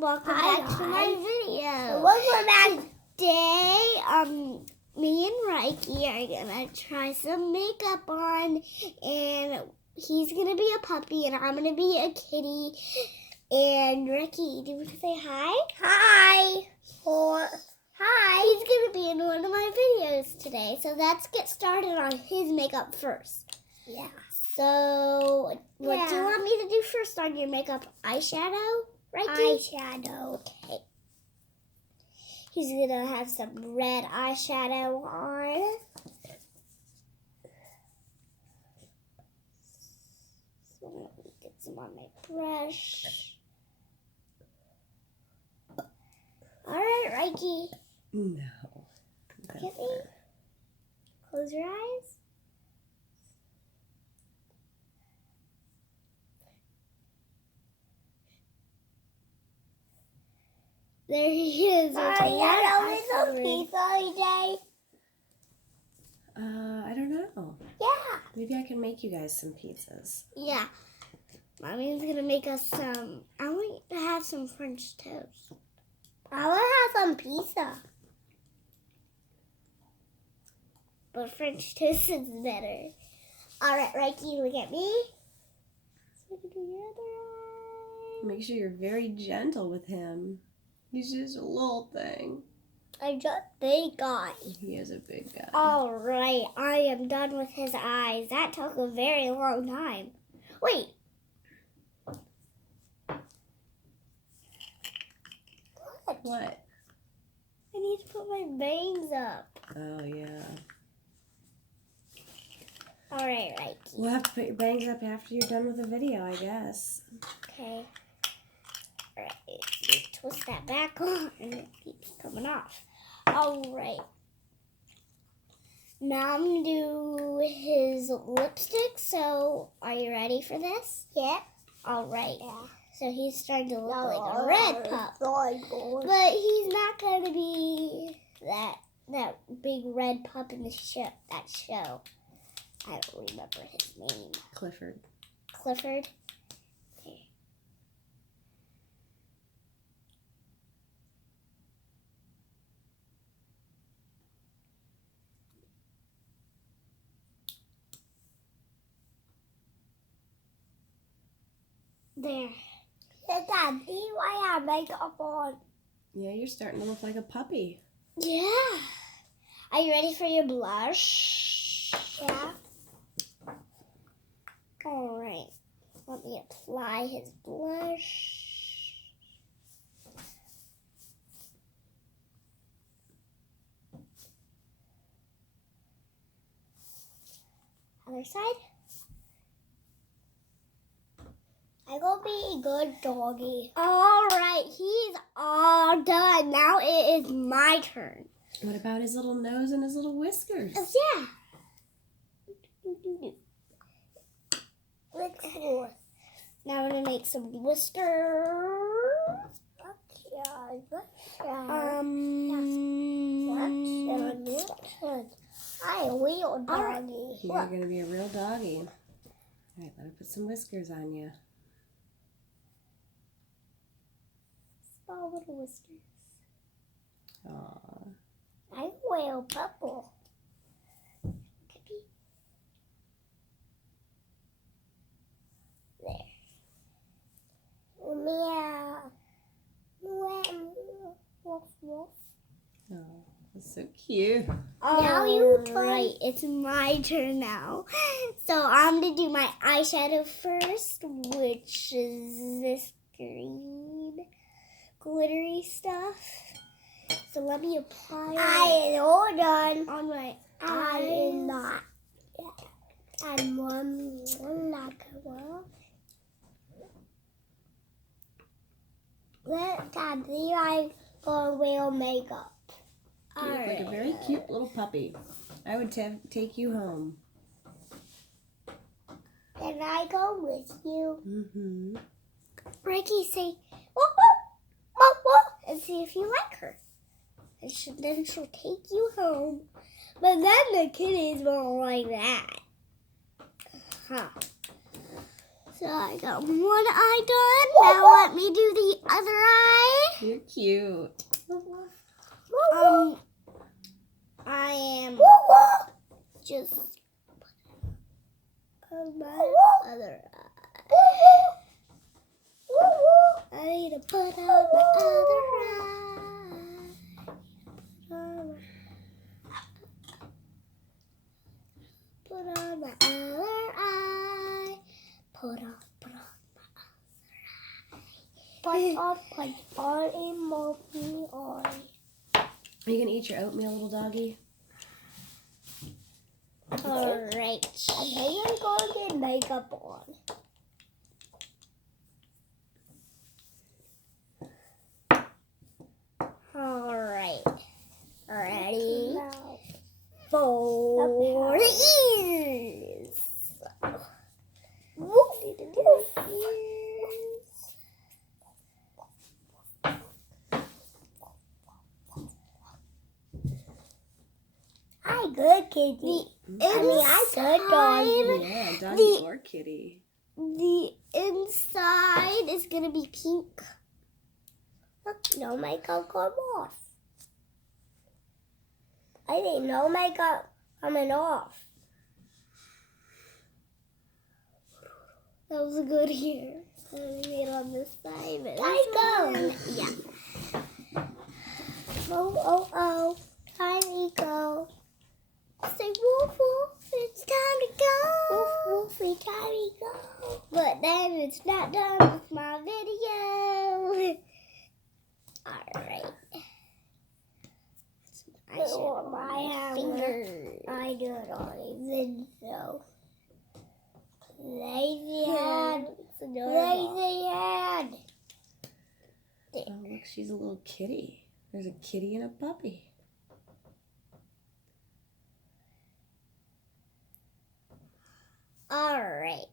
welcome back to my video. Welcome back. Today, me and Reiki are gonna try some makeup on, and he's gonna be a puppy, and I'm gonna be a kitty. And Reiki, do you want to say hi? Hi. Hi. He's gonna be in one of my videos today, so let's get started on his makeup first. Yeah. So, what do you want me to do first on your makeup? Eyeshadow? Reiki? Eyeshadow. Okay. He's gonna have some red eyeshadow on. So let me get some on my brush. Alright, Reiki. No. Look at me. Close your eyes. There he is. Some pizza today. I don't know. Yeah. Maybe I can make you guys some pizzas. Yeah. Mommy's gonna make us some. I want to have some French toast. I want to have some pizza. But French toast is better. Alright, Reiki, look at me. So I can do your other eye. Make sure you're very gentle with him. He's just a little thing. I just big guy. He is a big guy. Alright, I am done with his eyes. That took a very long time. Wait. What? I need to put my bangs up. Oh, yeah. Alright, Reiki. We'll have to put your bangs up after you're done with the video, I guess. Okay. Alright, twist that back on and it keeps coming off. Alright. Now I'm going to do his lipstick. So, are you ready for this? Yeah. Alright. Yeah. So he's starting to look like a red pup. But But he's not going to be that big red pup in the show. That show. I don't remember his name. Clifford. Clifford? Okay. There. Dad, see why I have makeup on? Yeah, you're starting to look like a puppy. Yeah. Are you ready for your blush? Yeah. All right. Let me apply his blush. Other side. I gonna be a good doggy. All right, he's all done. Now it is my turn. What about his little nose and his little whiskers? Yeah. Let's go. Now I'm gonna make some whiskers. I will doggy. You're going to be a real doggy. All right, let me put some whiskers on you. Small little whiskers. Aw. I will purple. There. Meow. Woof, woof. Oh, that's so cute. Now you turn. Right, it's my turn now. So I'm gonna do my eyeshadow first, which is this green glittery stuff. So let me apply I it am all done. on my I eyes. am not. And one like a well. Let Dad see I go real makeup. You look like a very cute little puppy. I would take you home. Can I go with you? Mm-hmm. Reiki, say whoop whoop whoop whoop and see if you like her. And then she'll take you home. But then the kitties won't like that. Huh. So I got one eye done. Now let me do the other eye. cute. I am just on my other eye. I need to put on my other eye. Put on my other eye. Put on a movie on. Are you gonna eat your oatmeal, little doggy? Alright. I think I'm going to get makeup on. Alright. Ready? Now, For the ears. I good kitty. I good doggy. Yeah, doggy or kitty. The inside is gonna be pink. Look, no makeup come off. I think no makeup coming off. That was a good ear. I made on this side. But I go. Yeah. Oh. Time to go. Say woof woof. It's time to go. Woof, it's time to go. But then it's not done with my video. Alright. I Look should what my hand fingers. I do it on a video. Lazy hand. It's adorable. Lazy hand. Oh, look, she's a little kitty. There's a kitty and a puppy. Alright.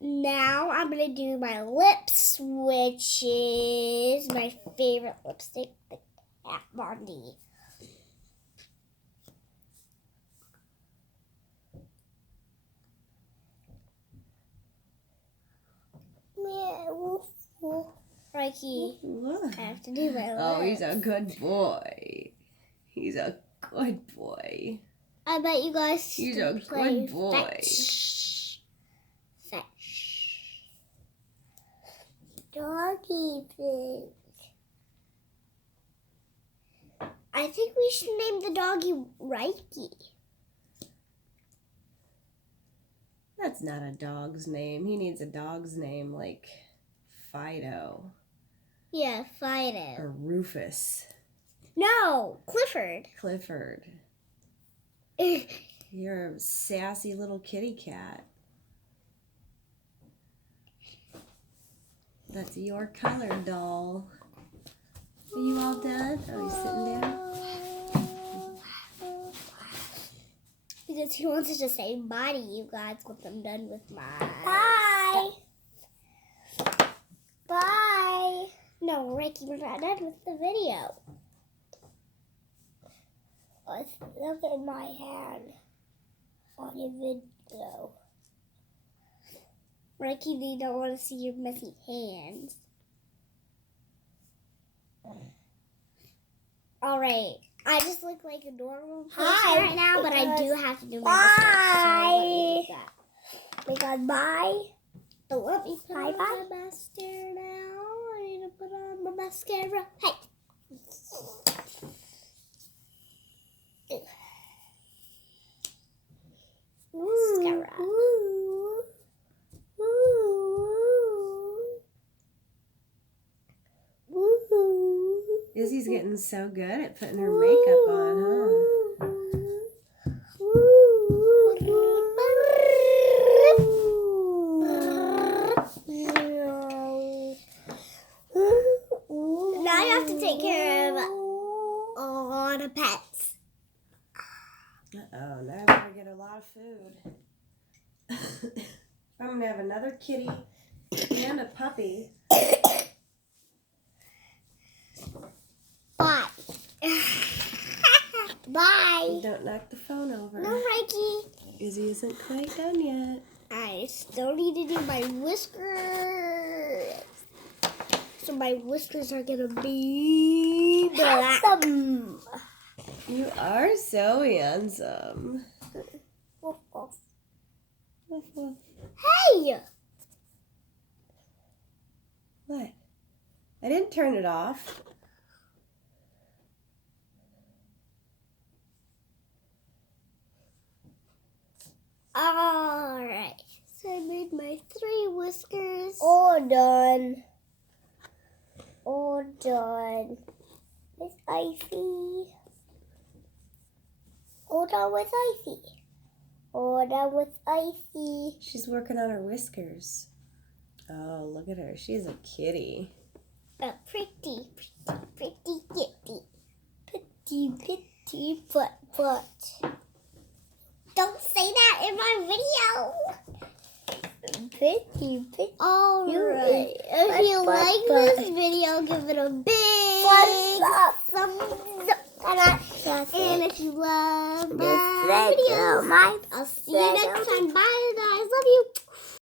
Now I'm going to do my lips, which is my favorite lipstick, the Kat Von D. Yeah, woof, woof. Reiki, Look. I have to do my lips. Oh, he's a good boy. He's a good boy. I bet you guys He's still a play good boy. Fetch. Fetch. Doggy thing. I think we should name the doggy Reiki. That's not a dog's name. He needs a dog's name like Fido Yeah, Fido. or Rufus. No, Clifford. Clifford. You're a sassy little kitty cat. That's your color, doll. Are you all done? Oh, you sitting down? Because he wants to just say bye to you guys once I'm done with my... Bye. Bye. No, Ricky, we're not done with the video. Let's look at my hand on the video. Ricky, they don't want to see your messy hands. Alright, I just look like a normal person Hi, right now, but I do have to do my Bye. mascara. Because bye. But let me put Bye, on bye. my mascara now. I need to put on my mascara. Hey! Mascara. Ooh. Ooh. Ooh. Izzy's getting so good at putting her makeup on, huh? Now you have to take care of a lot of pets. Uh-oh, now I'm gonna get a lot of food. I'm gonna have another kitty and a puppy. Bye. Bye. Don't knock the phone over. No, Reiki. Izzy isn't quite done yet. I still need to do my whiskers. so my whiskers are gonna be black. Handsome. You are so handsome. Woof, woof. Woof, woof. Hey! What? I didn't turn it off. Alright, so I made my 3 whiskers. All done. All done. With Icy. All done with Icy. All done with Icy. She's working on her whiskers. Oh, look at her. She's a kitty. A pretty kitty. Pretty, pretty butt. Don't say that in my video. Pretty, pretty. Alright, if you like this video, give it a big thumbs up. And if you love my videos, I'll see you next time. Bye, guys. Love you.